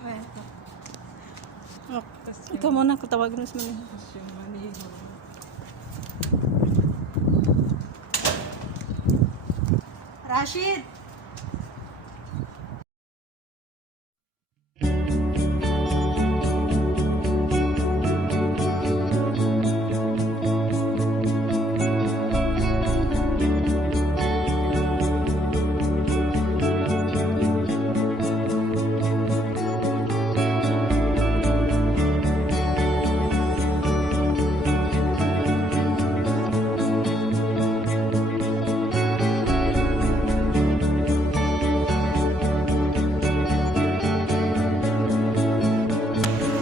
Ay, ito. Oh, ikaw muna, kutawagin mo sa mga. Tapos yung manigo. Rashid!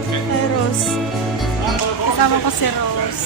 Ay, Rose. Kasama ko si Rose.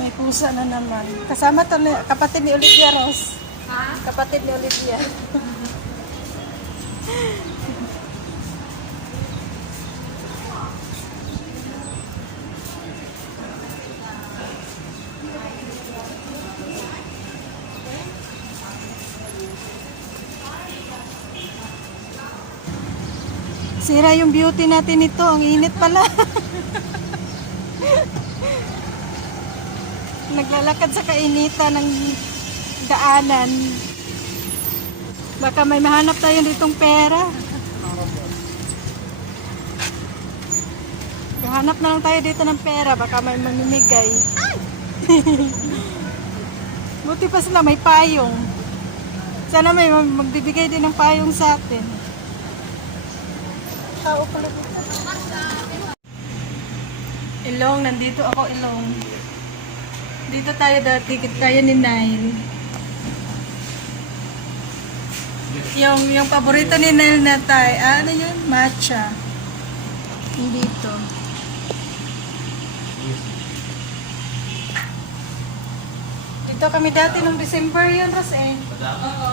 May pusa na naman. Kasama to ni kapatid ni Olivia Rose. Ha? Kapatid ni Olivia. Sira yung beauty natin ito. Ang init pala. Naglalakad sa kainitan ng daanan. Baka may mahanap tayo ditong pera. Hanap na lang tayo dito ng pera. Baka may mamimigay. Buti pa sila may payong. Sana may magbibigay din ng payong sa atin. Tao pala dito. Ilong, nandito ako Ilong. Dito tayo dati, tayo ni Nile. Yung paborito ni Nile na tayo, ano yun? Matcha. Dito. Dito kami dati nung December yun, Ros eh. Oo.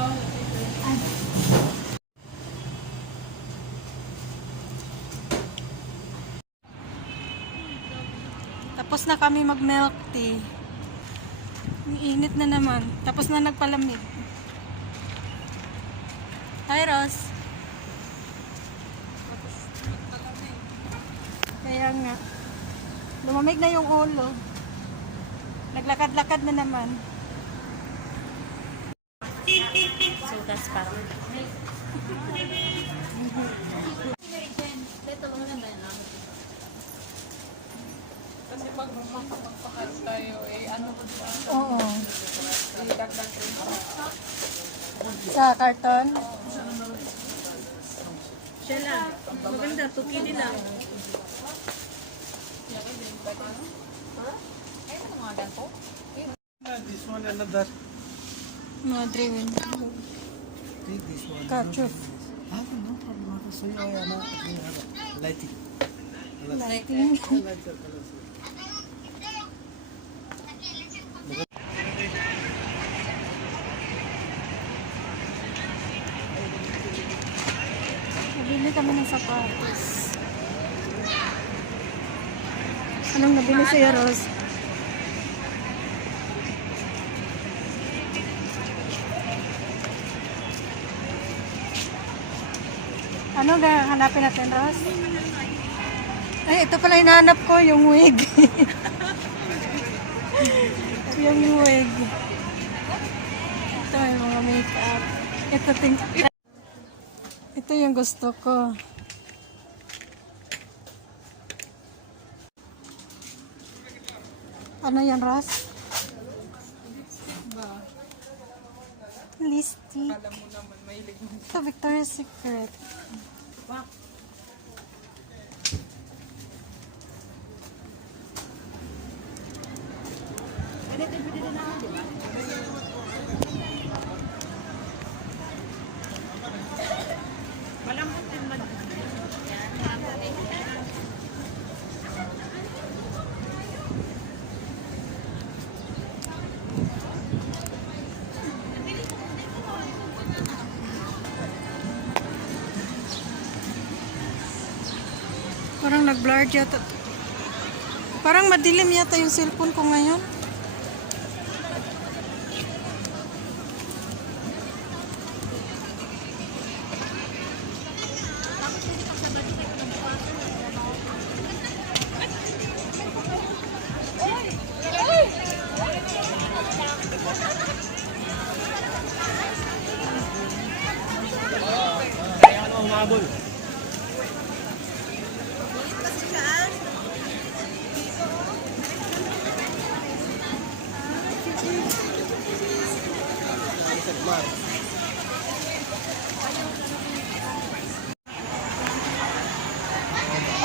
Tapos na kami mag-milk tea. Ang init na naman. Tapos na nagpalamig. Hi, Ross. Kaya nga. Lumamig na yung ulo. Naglakad-lakad na naman. So that's parang Kasi pag magpapakal tayo, eh, ano po siya? Oo. Idagdag rin ako. Sa karton? siya lang. Maganda, tukili lang. This one another. Mga driven. Take this one. Ketchup. No problem. So you are lighting. Lighting. Nabili kami ng sapatos. Anong nabili sa'yo, Rose? Ano ga hanapin natin, Rose? Ay, ito pala hinahanap ko, yung wig. Yung wig. Ito yung mga makeup. Ito yung gusto ko. Ano yan, Ros? Lipstick. Alam mo naman, mahilig mo. Ito, Victoria's Secret. Malambot din man. nag-blur yata. Parang madilim yata yung cellphone ko ngayon.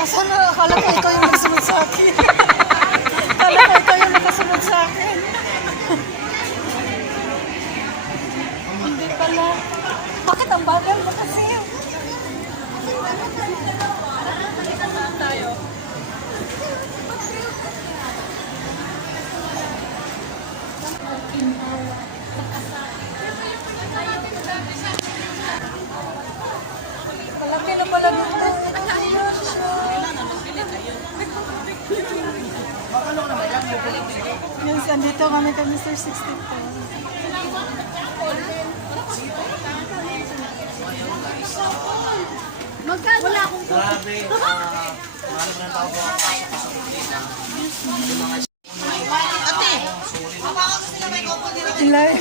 Asa na? Akala ko ikaw yung nakasunod sa akin. Akala ko ikaw yung nakasunod sa akin. Hindi pala. Bakit ang bagal mo kasi? Tayo. Malaki na pala dito. Yes, andito kami kay Mr. 64. Wala akong Grabe, mahal mo ng tao po. Ilay.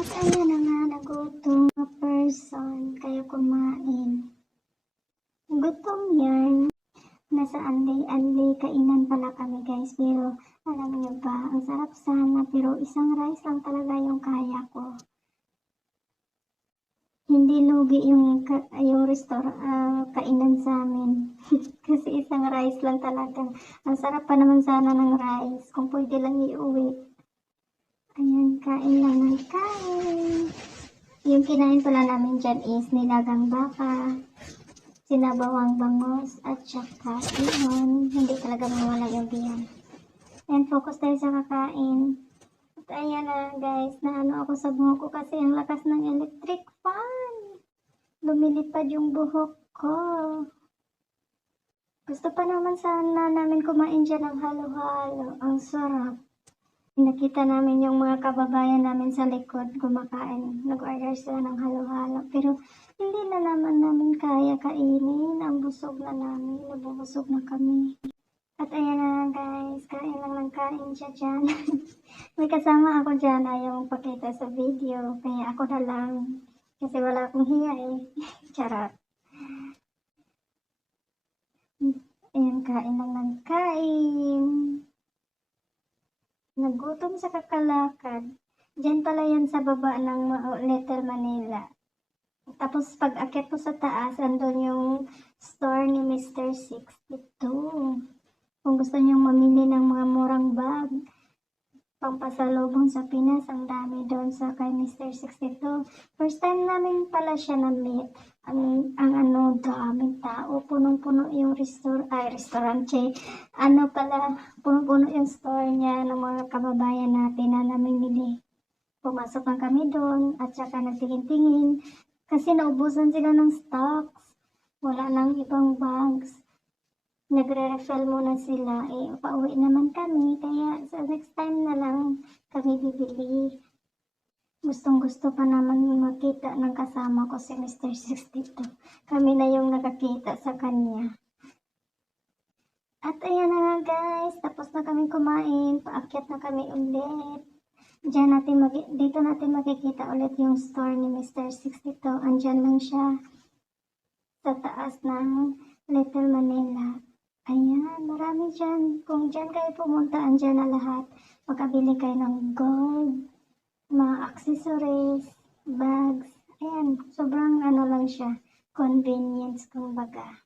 At ayan na nga, nagutom na person, kaya kumain. Gutom yan. Nasa anli kainan pala kami guys, pero alam niyo ba, ang sarap sana, pero isang rice lang talaga yung kaya ko. Hindi lugi yung, kainan sa amin. Kasi isang rice lang talaga. Ang sarap pa naman sana ng rice, kung pwede lang iuwi. Ayan, kain lang ng kain. Yung kinain pala namin dyan is nilagang baka, sinabawang bangos, at saka ihon. Hindi talaga mawala yung diyan. And focus tayo sa kakain. At ayan na guys, naano ako sa buhok ko kasi ang lakas ng electric fan. Lumilipad yung buhok ko. Gusto pa naman sana namin kumain dyan ng halo-halo. Ang sarap. Nakita namin yung mga kababayan namin sa likod kumakain. Nag-order sila ng halo-halo. Pero hindi na naman namin kaya kainin. Ang busog na namin. Nabubusog na kami. At ayan na guys. Kain lang ng kain siya dyan. May kasama ako dyan. Ayaw pakita sa video. Kaya ako na lang. Kasi wala akong hiya eh. Charot. Ayan, kain lang ng kain. Nagutom sa kakalakad. Diyan pala yan sa baba ng Little Manila. Tapos pag akit po sa taas, andun yung store ni Mr. 62. Kung gusto nyo mamili ng mga murang bag, pampasalubong sa Pinas, ang dami doon sa kay Mr. 62. First time namin pala siya na-meet. Ang daming tao, punong-puno yung restaurant, punong-puno yung store niya ng mga kababayan natin na namimili. Pumasok lang kami doon at saka nagtingin-tingin kasi naubusan sila ng stocks. Wala nang ibang bags. Nagre-refill muna sila. Pauwi naman kami kaya sa next time na lang kami bibili. Gustong-gusto pa naman makita ng kasama ko si Mr. 62. Kami na yung nakakita sa kanya. At ayan na nga guys, tapos na kami kumain, paakyat na kami ulit. Dito natin makikita ulit yung store ni Mr. 62. Andyan lang siya sa taas ng Little Manila. Ayan, marami dyan. Kung dyan kayo pumunta, andyan na lahat. Makabili kayo ng gold, mga accessories, bags. Ayan, sobrang ano lang siya. Convenience, kumbaga.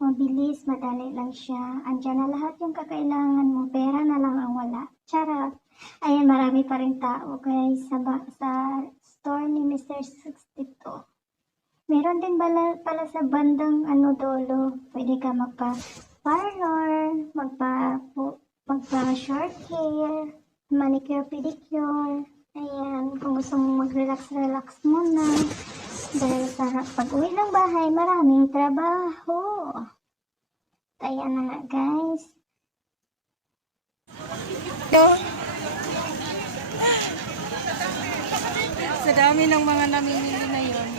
Mabilis, madali lang siya. Andyan na lahat yung kakailangan mo. Pera na lang ang wala. Charot. Ayan, marami pa rin tao guys sa store ni Mr. 62. Meron din pala sa bandang dulo. Pwede ka magpa-parlor, magpa-short hair, manicure, pedicure. Ayan, kung gusto mong mag-relax muna. Dahil sa pag-uwi ng bahay, maraming trabaho. Ayan na nga guys. Sa dami ng mga namimili na yun.